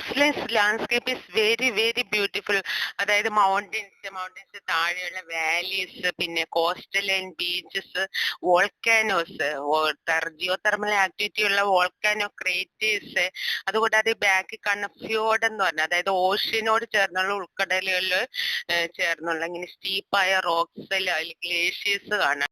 New Zealand landscape is very very beautiful. അതായത് mountains താഴെയുള്ള valleys, പിന്നെ coastal and beaches, volcanoes, geothermal activity ഉള്ള volcano craters, അതുകൂടാതെ ബാക്കിൽ കാണുന്ന ഫ്യോർഡ് എന്ന് പറഞ്ഞാൽ അതായത് ഓഷ്യനോട് ചേർന്നുള്ള ഉൾക്കടലുകളിൽ ചേർന്നുള്ള ഇങ്ങനെ സ്റ്റീപ്പായ റോക്സ് അല്ലെങ്കിൽ ഗ്ലേഷ്യേഴ്സ് കാണാം.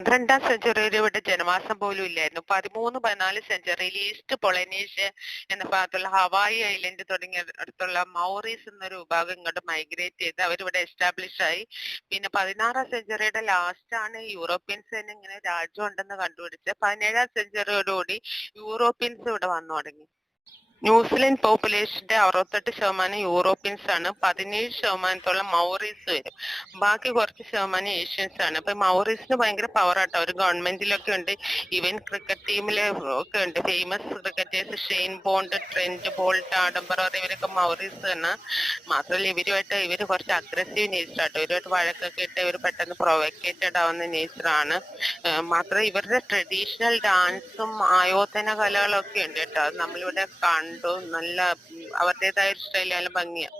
12ാം സെഞ്ചുറിയിൽ ഇവിടെ ജനവാസം പോലും ഇല്ലായിരുന്നു. 13-14 സെഞ്ചുറിയിൽ ഈസ്റ്റ് പൊളനേഷ്യ എന്ന ഭാഗത്തുള്ള ഹവായി ഐലൻഡ് തുടങ്ങിയ അടുത്തുള്ള മൗറീസ് എന്നൊരു വിഭാഗം ഇങ്ങോട്ട് മൈഗ്രേറ്റ് ചെയ്ത് അവരിവിടെ എസ്റ്റാബ്ലിഷ് ആയി. പിന്നെ 16ാം സെഞ്ചുറിയുടെ ലാസ്റ്റ് ആണ് യൂറോപ്യൻസ് തന്നെ ഇങ്ങനെ രാജ്യം ഉണ്ടെന്ന് കണ്ടുപിടിച്ച്. 17ാം സെഞ്ചുറിയോടുകൂടി യൂറോപ്യൻസ് ഇവിടെ വന്നു തുടങ്ങി. ന്യൂസിലൻഡ് പോപ്പുലേഷന്റെ 68% യൂറോപ്യൻസ് ആണ്. 17% മൗറീസ് വരും. ബാക്കി കുറച്ച് ശതമാനം ഏഷ്യൻസ് ആണ്. അപ്പൊ മൗറീസിന് ഭയങ്കര പവർ ആട്ടോ. ഒരു ഗവൺമെന്റിലൊക്കെ ഉണ്ട്. ഈവൻ ക്രിക്കറ്റ് ടീമില് ഒക്കെ ഉണ്ട്. Famous cricketers Shane Bond, Trent Boult, ആഡംബറർ, ഇവരൊക്കെ മൗറീസ് ആണ്. മാത്രമല്ല ഇവര് കുറച്ച് അഗ്രസീവ് നേച്ചർ ആട്ടോ. ഇവരുമായിട്ട് വഴക്കൊക്കെ ഇട്ട് ഇവർ പെട്ടെന്ന് പ്രൊവക്കേറ്റഡ് ആവുന്ന നേച്ചറാണ്. മാത്രമല്ല ഇവരുടെ ട്രഡീഷണൽ ഡാൻസും ആയോധന കലകളൊക്കെ ഉണ്ട് കേട്ടോ. അത് നമ്മളിവിടെ കണ്ടു. നല്ല അവരുടേതായ ഒരു സ്റ്റൈൽ, നല്ല ഭംഗിയാ.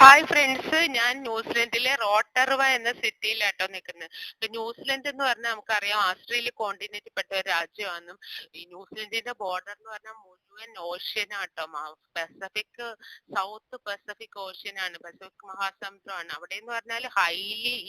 ഹായ് ഫ്രണ്ട്സ്, ഞാൻ ന്യൂസിലൻഡിലെ റോട്ടർവ എന്ന സിറ്റിയിലാട്ടോ നിൽക്കുന്നത്. ന്യൂസിലൻഡ് എന്ന് പറഞ്ഞാൽ നമുക്കറിയാം ഓസ്ട്രേലിയ കോണ്ടിനെന്റിൽ പെട്ട ഒരു രാജ്യമാണെന്നും ഈ ന്യൂസിലൻഡിന്റെ ബോർഡർ എന്ന് പറഞ്ഞാൽ മുഴുവൻ ഓഷ്യൻ ആട്ടോ. പസഫിക്, സൗത്ത് പസഫിക് ഓഷ്യൻ ആണ്, പസഫിക് മഹാസമുദ്രമാണ്. അവിടെ എന്ന് പറഞ്ഞാൽ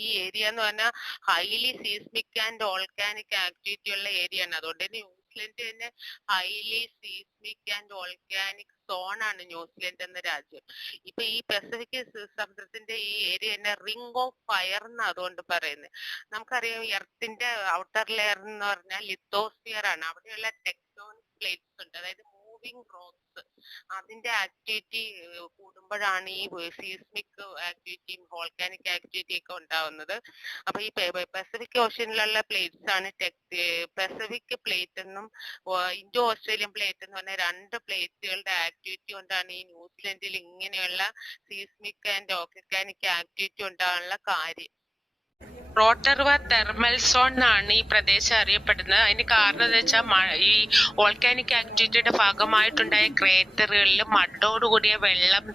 ഈ ഏരിയ എന്ന് പറഞ്ഞാൽ highly seismic and volcanic activity ഉള്ള ഏരിയ ആണ്. അതുകൊണ്ട് തന്നെ ന്യൂസിലൻഡ് തന്നെ highly seismic and volcanic zone ആണ് ന്യൂസിലൻഡ് എന്ന രാജ്യം. ഇപ്പൊ ഈ പസഫിക് സമുദ്രത്തിന്റെ ഈ ഏരിയ തന്നെ റിംഗ് ഓഫ് ഫയർ എന്ന് അതുകൊണ്ട് പറയുന്നത്. നമുക്കറിയാം എർത്തിന്റെ ഔട്ടർ ലെയർ എന്ന് പറഞ്ഞാൽ ലിത്തോസ്ഫിയർ ആണ്. അവിടെയുള്ള ടെക്ടോണിക് പ്ലേറ്റ്സ് ഉണ്ട്, അതായത് മൂവിംഗ് റോക്സ്. അതിന്റെ ആക്ടിവിറ്റി കൂടുമ്പോഴാണ് ഈ സീസ്മിക് ആക്ടിവിറ്റിയും വോൾക്കാനിക് ആക്ടിവിറ്റി ഒക്കെ ഉണ്ടാവുന്നത്. അപ്പൊ ഈ പസഫിക് ഓഷ്യനിലുള്ള പ്ലേറ്റ്സ് ആണ് പസഫിക് പ്ലേറ്റ് എന്നും ഇൻഡോ ഓസ്ട്രേലിയൻ പ്ലേറ്റ് എന്ന് പറഞ്ഞ രണ്ട് പ്ലേറ്റുകളുടെ ആക്ടിവിറ്റി കൊണ്ടാണ് ഈ ന്യൂസിലൻഡിൽ ഇങ്ങനെയുള്ള സീസ്മിക് ആൻഡ് വോൾക്കാനിക് ആക്ടിവിറ്റി ഉണ്ടാകാനുള്ള കാര്യം. റോട്ടർവ തെർമൽ സോൺ എന്നാണ് ഈ പ്രദേശം അറിയപ്പെടുന്നത്. അതിന് കാരണം എന്ന് വെച്ചാൽ ഈ വോൾക്കാനിക് ആക്ടിവിറ്റിയുടെ ഭാഗമായിട്ടുണ്ടായ ക്രേറ്ററുകളിൽ മണ്ണോടുകൂടിയ വെള്ളം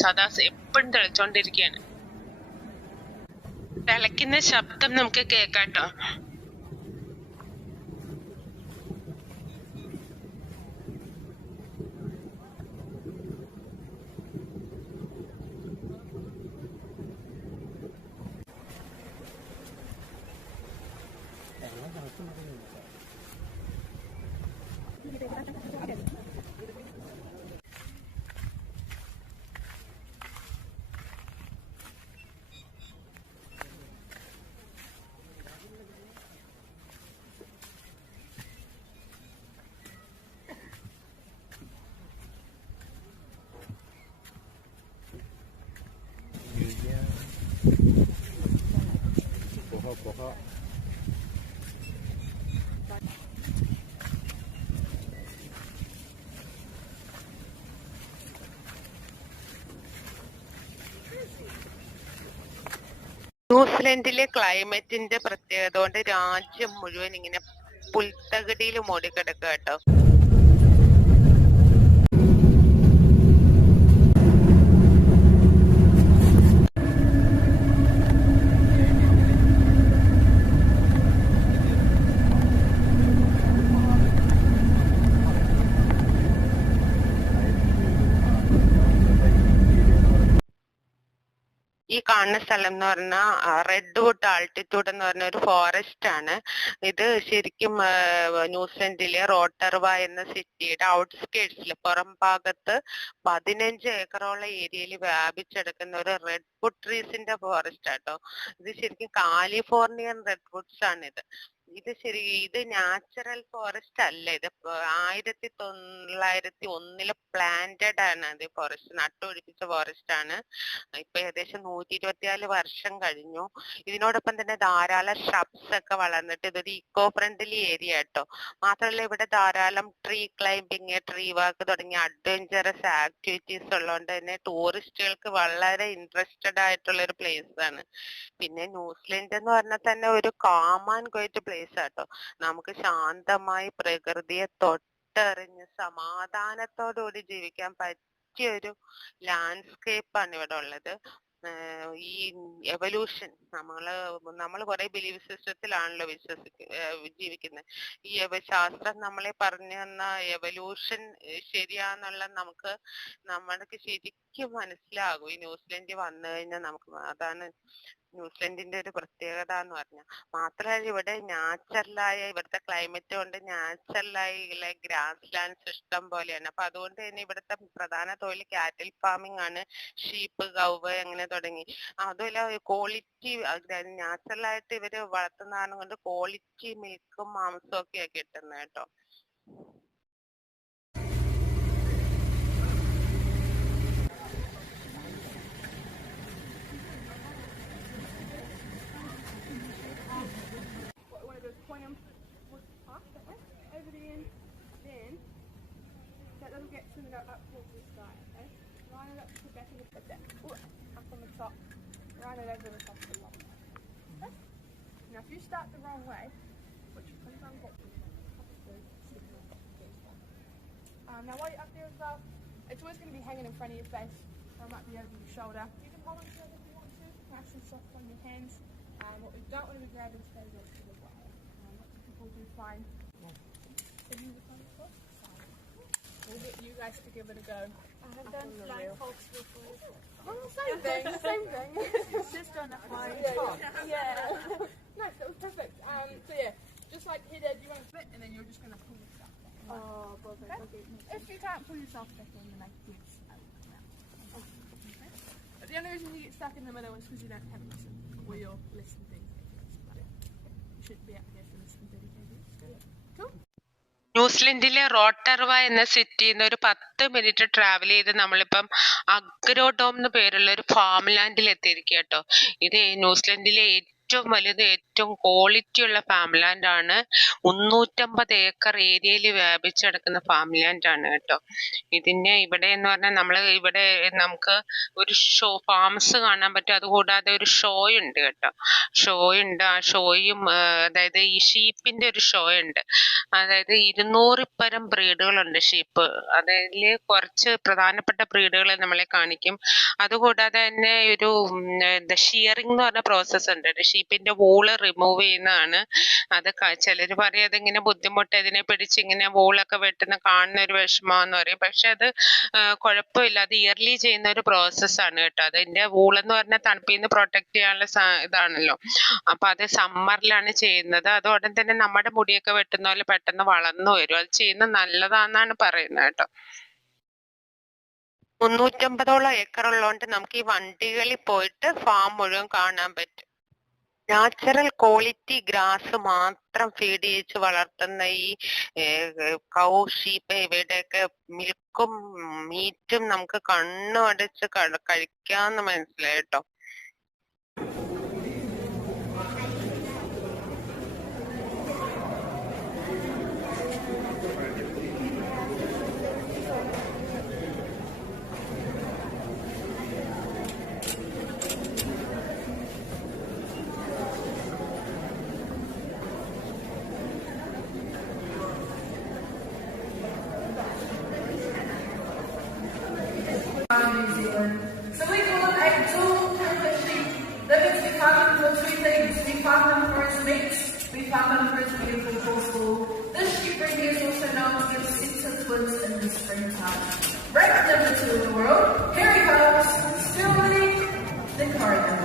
സദാ എപ്പോഴും തിളച്ചോണ്ടിരിക്കുകയാണ്. തിളയ്ക്കുന്ന ശബ്ദം നമുക്ക് കേൾക്കാട്ടോ. ന്യൂസിലൻഡിലെ ക്ലൈമറ്റിന്റെ പ്രത്യേകത കൊണ്ട് രാജ്യം മുഴുവൻ ഇങ്ങനെ പുൽത്തകിടിയിൽ മൂടിക്കിടക്കുക കേട്ടോ. ഈ കാണുന്ന സ്ഥലം എന്ന് പറഞ്ഞാൽ റെഡ് വുഡ് ആൾട്ടിറ്റ്യൂഡ് എന്ന് പറഞ്ഞ ഒരു ഫോറസ്റ്റ് ആണ്. ഇത് ശരിക്കും ന്യൂസിലൻഡിലെ റോട്ടർവ എന്ന സിറ്റിയുടെ ഔട്ട്സ്കേർട്സിൽ പുറം ഭാഗത്ത് 15 ഏക്കറോളം ഏരിയയിൽ വ്യാപിച്ചെടുക്കുന്ന ഒരു റെഡ് വുഡ് ട്രീസിന്റെ ഫോറസ്റ്റ് ആട്ടോ. ഇത് ശരിക്കും കാലിഫോർണിയൻ റെഡ് വുഡ്സ് ആണ് ഇത് നാച്ചുറൽ ഫോറസ്റ്റ് അല്ല. ഇത് 1901 പ്ലാന്റഡ് ആണ്. അത് ഫോറസ്റ്റ് നട്ടുപിടിപ്പിച്ച ഫോറസ്റ്റ് ആണ്. ഇപ്പൊ ഏകദേശം 124 വർഷം കഴിഞ്ഞു. ഇതിനോടൊപ്പം തന്നെ ധാരാളം ഷ്രബ്സ് ഒക്കെ വളർന്നിട്ട് ഇതൊരു ഇക്കോ ഫ്രണ്ട്ലി ഏരിയ കേട്ടോ. മാത്രമല്ല ഇവിടെ ധാരാളം ട്രീ ക്ലൈംബിങ്, ട്രീ വാക്ക് തുടങ്ങിയ അഡ്വഞ്ചറസ് ആക്ടിവിറ്റീസ് ഉള്ളതുകൊണ്ട് തന്നെ ടൂറിസ്റ്റുകൾക്ക് വളരെ ഇൻട്രസ്റ്റഡ് ആയിട്ടുള്ള ഒരു പ്ലേസ് ആണ്. പിന്നെ ന്യൂസിലൻഡ് എന്ന് പറഞ്ഞാൽ തന്നെ ഒരു കാം ആൻഡ് ക്വയറ്റ് പ്ലേസ് ആട്ടോ. നമുക്ക് ശാന്തമായി പ്രകൃതിയെ തൊട്ടറിഞ്ഞ് സമാധാനത്തോടുകൂടി ജീവിക്കാൻ പറ്റിയ ഒരു ലാൻഡ്സ്കേപ്പ് ആണ് ഇവിടെ ഉള്ളത്. ഈ എവല്യൂഷൻ നമ്മൾ കുറെ ബിലീഫ് സിസ്റ്റത്തിലാണല്ലോ ജീവിക്കുന്നത്. ഈ ശാസ്ത്രം നമ്മളെ പറഞ്ഞു തന്ന എവല്യൂഷൻ ശരിയാന്നുള്ള നമ്മൾക്ക് ശരിക്കും മനസ്സിലാകും. ഈ ന്യൂസിലൻഡിൽ വന്നു കഴിഞ്ഞാൽ അതാണ് ന്യൂസിലൻഡിന്റെ ഒരു പ്രത്യേകത എന്ന് പറഞ്ഞാൽ. മാത്രമല്ല ഇവിടെ ഇവിടുത്തെ ക്ലൈമറ്റ് കൊണ്ട് നാച്ചുറലായി ഗ്രാസ് ലാൻഡ്സ് ഇഷ്ടം പോലെയാണ്. അപ്പൊ അതുകൊണ്ട് തന്നെ ഇവിടുത്തെ പ്രധാന തൊഴിൽ കാറ്റിൽ ഫാമിംഗ് ആണ്. ഷീപ്പ്, കൗവ് അങ്ങനെ തുടങ്ങി. അതുമല്ല ക്വാളിറ്റി നാച്ചുറലായിട്ട് ഇവര് വളർത്തുന്നതാണ് കൊണ്ട് ക്വാളിറ്റി മിൽക്കും മാംസവും ഒക്കെയാണ് കിട്ടുന്നത് കേട്ടോ. Run it over the top of the lump. Okay? Now if you start the wrong way, which sometimes what now while you're up there as well, it's always going to be hanging in front of your face. It might be over your shoulder. You can hold on to it if you want to, nice and soft on your hands. What we don't want to be grabbing today is to the wire. Lots of people do find. Have you ever before? We'll get you guys to give it a go. I have done flying fox before. Oh, same thing, same thing. Just on a flying Yeah. fox. Yeah. Nice, that was perfect. So yeah, just like headed, you want to split and then you're just going to pull yourself back. Oh, perfect. Okay. If you can't pull yourself back in, then I can come out. Okay. But the only reason you get stuck in the middle is because you don't have a listen, or you're less than 30 kgs. But you shouldn't be out there for less than 30 kgs. Cool. ന്യൂസിലൻഡിലെ റോട്ടർവ എന്ന സിറ്റിയിൽ നിന്ന് ഒരു 10 minute travel ചെയ്ത് നമ്മളിപ്പം അഗ്രോഡോം എന്ന് പേരുള്ള ഒരു farm ലാൻഡിൽ എത്തിയിരിക്കുക കേട്ടോ. ഇത് ന്യൂസിലൻഡിലെ ഏറ്റവും വലുത് ഏറ്റവും ക്വാളിറ്റി ഉള്ള ഫാം ലാൻഡ് ആണ്. 350 ഏക്കർ ഏരിയയിൽ വ്യാപിച്ചെടുക്കുന്ന ഫാം ലാൻഡ് ആണ് കേട്ടോ. ഇവിടെ എന്ന് പറഞ്ഞാൽ ഇവിടെ നമുക്ക് ഒരു ഫാംസ് കാണാൻ പറ്റും. അതുകൂടാതെ ഒരു ഷോ ഉണ്ട് കേട്ടോ. ആ ഷോയും അതായത് ഈ ഷീപ്പിന്റെ ഒരു ഷോ ഉണ്ട്. അതായത് 200 പരം ബ്രീഡുകളുണ്ട് ഷീപ്പ്. അതിൽ കുറച്ച് പ്രധാനപ്പെട്ട ബ്രീഡുകൾ നമ്മളെ കാണിക്കും. അതുകൂടാതെ തന്നെ ഒരു ഷിയറിംഗ് എന്ന് പറഞ്ഞ പ്രോസസ്സ് ഉണ്ട്. ഷീപ്പിന്റെ വൂള് റിമൂവ് ചെയ്യുന്നതാണ്. അത് ചിലർ പറയും അതിങ്ങനെ ബുദ്ധിമുട്ട്, ഇതിനെ പിടിച്ച് ഇങ്ങനെ വൂളൊക്കെ വെട്ടുന്ന കാണുന്ന ഒരു വിഷമമെന്ന് പറയും. പക്ഷെ അത് കുഴപ്പമില്ല. അത് ഇയർലി ചെയ്യുന്ന ഒരു പ്രോസസ്സാണ് കേട്ടോ. അതിന്റെ വൂളെന്ന് പറഞ്ഞാൽ തണുപ്പിൽ നിന്ന് പ്രൊട്ടക്ട് ചെയ്യാനുള്ള ഇതാണല്ലോ. അപ്പൊ അത് സമ്മറിലാണ് ചെയ്യുന്നത്. അത് ഉടൻ തന്നെ നമ്മുടെ മുടിയൊക്കെ വെട്ടുന്ന പോലെ പെട്ടെന്ന് വളർന്നു വരും. അത് ചെയ്യുന്നത് നല്ലതാന്നാണ് പറയുന്നത് കേട്ടോ. 350ഓളം ഏക്കർ ഉള്ളതുകൊണ്ട് നമുക്ക് ഈ വണ്ടികളിൽ പോയിട്ട് ഫാം മുഴുവൻ കാണാൻ പറ്റും. നാച്ചുറൽ ക്വാളിറ്റി ഗ്രാസ് മാത്രം ഫീഡ് ചെയ്യിച്ച് വളർത്തുന്ന ഈ കൗ, ഷീപ്പ് ഇവയുടെയൊക്കെ മിൽക്കും മീറ്റും നമുക്ക് കണ്ണു അടച്ച് കഴിക്കാന്ന് മനസ്സിലായി കേട്ടോ. things. We farm them for its meat, we farm them for its beautiful coastal. This sheep breed is also known to give sex to twins in the springtime. Right number 2 in the world, here he comes, Sterling the corridor.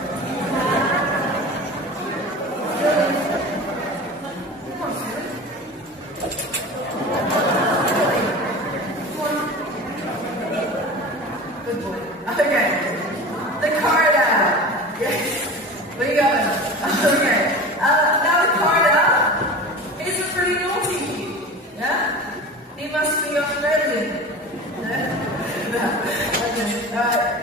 Good boy. Okay. The corridor. Yes. We got it. Okay. Now the corridor, he's a pretty naughty kid. Yeah? He must be Australian. Yeah? Okay.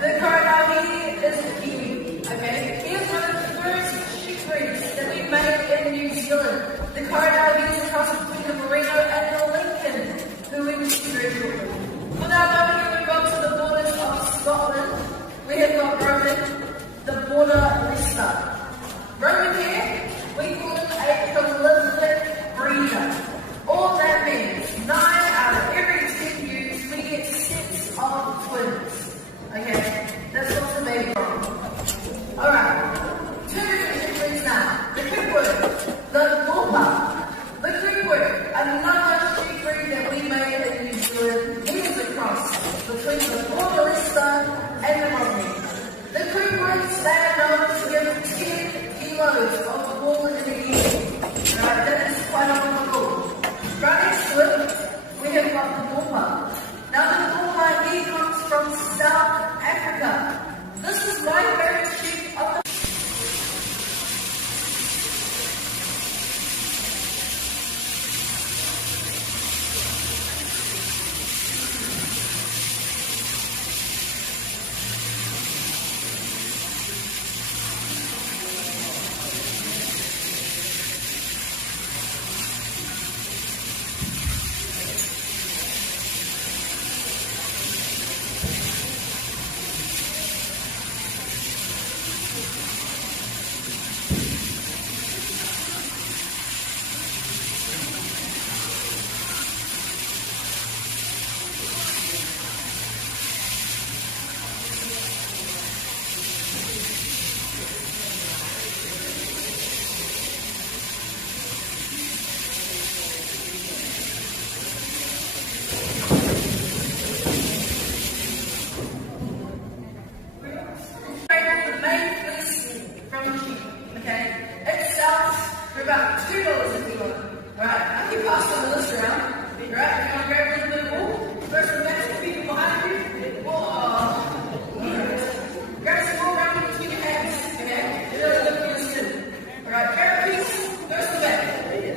The corridor, he is a Kiwi. Okay? He is one of the first sheep breeds that we made in New Zealand. The corridor is a cross between the Merino and the Lincoln, who we will see very shortly. For now, we move on to the borders of Scotland. We have got Roman, the border lister. Roman here, we call him a prolific breeder. All that means 9 out of every 10 ewes, we get 6 of twins. Okay, that's what's the baby from. Alright, 2 different breeds now. The Creekwood, the Bullpup. The Creekwood, another sheep breed that we made in New Zealand. He is a cross between the border lister and the Romney. The Creekwoods, they are known to give 10 kilos of wool in a year. Right, that is quite a lot of wool. Right next to it, we have got the Bullpup. Now the Bullpup, he comes from South Africa. This is my favorite sheep of the main fleece from the sheep. Okay, it sells for about $2 a kilo. Alright, I keep passing the list around. Alright, if you want to grab a little bit of wool, there's some extra people behind you. Grab some wool around between your hands. Okay, you're going to look for your skin. Alright, grab a piece, goes to the back.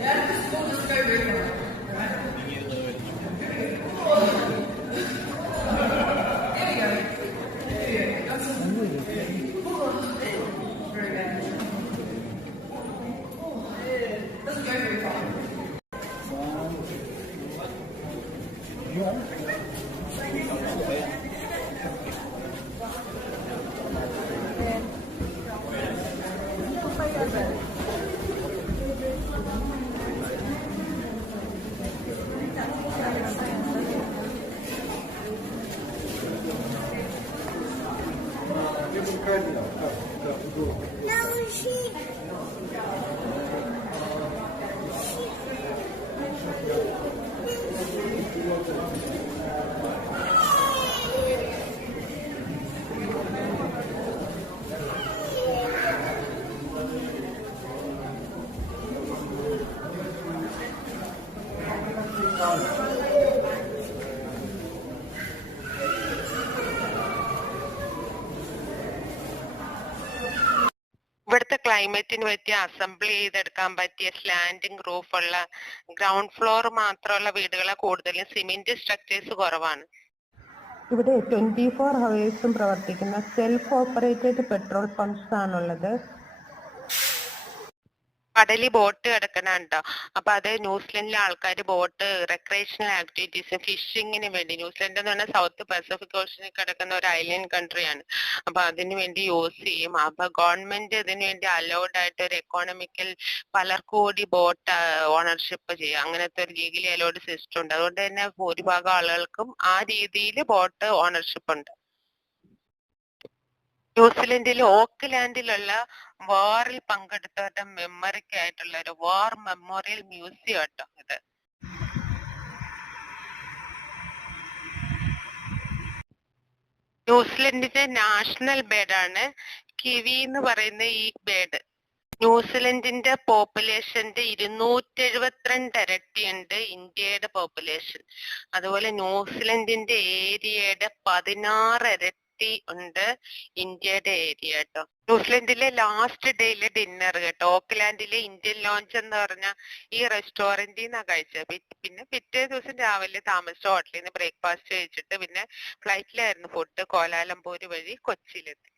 Yeah, this wool doesn't go very far. Alright. There we go. Got some. Very bad. Doesn't go very far. ഇവിടുത്തെ ക്ലൈമറ്റിന് പറ്റിയ assemble ചെയ്തെടുക്കാൻ പറ്റിയ slanting റൂഫുള്ള ground floor മാത്രമുള്ള വീടുകളെ കൂടുതലും cement structures കുറവാണ്. ഇവിടെ 24 ഹവേഴ്സും പ്രവർത്തിക്കുന്ന സെൽഫ് ഓപ്പറേറ്റഡ് പെട്രോൾ പമ്പ്സ് ആണുള്ളത്. കടലിൽ ബോട്ട് കിടക്കണുണ്ടോ? അപ്പൊ അത് ന്യൂസിലൻഡിലെ ആൾക്കാർ ബോട്ട് റെക്രിയേഷണൽ ആക്ടിവിറ്റീസ് ഫിഷിങ്ങിന് വേണ്ടി, ന്യൂസിലൻഡ് എന്ന് പറഞ്ഞാൽ സൗത്ത് പസഫിക് ഓഷനിൽ കിടക്കുന്ന ഒരു ഐലൻഡ് കൺട്രിയാണ്. അപ്പൊ അതിന് വേണ്ടി യൂസ് ചെയ്യും. അപ്പൊ ഗവൺമെന്റ് ഇതിനു വേണ്ടി അലൗഡ് ആയിട്ട് ഒരു എക്കോണമിക്കൽ പലർക്കും കൂടി ബോട്ട് ഓണർഷിപ്പ് ചെയ്യും. അങ്ങനത്തെ ഒരു ലീഗലി അലൗഡ് സിസ്റ്റം ഉണ്ട്. അതുകൊണ്ട് തന്നെ ഭൂരിഭാഗം ആളുകൾക്കും ആ രീതിയിൽ ബോട്ട് ഓണർഷിപ്പ് ഉണ്ട്. ന്യൂസിലൻഡിലെ ഓക്ക്ലാൻഡിലുള്ള വാറിൽ പങ്കെടുത്തവരുടെ മെമ്മറിക്കായിട്ടുള്ള ഒരു വാർ മെമ്മോറിയൽ മ്യൂസിയം കേട്ടോ ഇത്. ന്യൂസിലൻഡിന്റെ നാഷണൽ ബേർഡാണ് കിവി എന്ന് പറയുന്ന ഈ ബേർഡ്. ന്യൂസിലൻഡിന്റെ പോപ്പുലേഷന്റെ 272 ഇരട്ടിയുണ്ട് ഇന്ത്യയുടെ പോപ്പുലേഷൻ. അതുപോലെ ന്യൂസിലൻഡിന്റെ ഏരിയയുടെ 16 ഇരട്ടി ഉണ്ട് ഇന്ത്യയുടെ ഏരിയ കേട്ടോ. ന്യൂസിലൻഡിലെ ലാസ്റ്റ് ഡേയിലെ ഡിന്നർ കേട്ടോ ഓക്ക്ലാൻഡിലെ ഇന്ത്യൻ ലോഞ്ച് എന്ന് പറഞ്ഞ ഈ റെസ്റ്റോറന്റിൽ നിന്നാണ് കഴിച്ചത്. പിന്നെ പിറ്റേ ദിവസം രാവിലെ താമസിച്ച ഹോട്ടലിൽ നിന്ന് ബ്രേക്ക്ഫാസ്റ്റ് കഴിച്ചിട്ട് പിന്നെ ഫ്ലൈറ്റിലായിരുന്നു ഫുഡ്. കോലാലംപൂർ വഴി കൊച്ചിയിലെത്തി.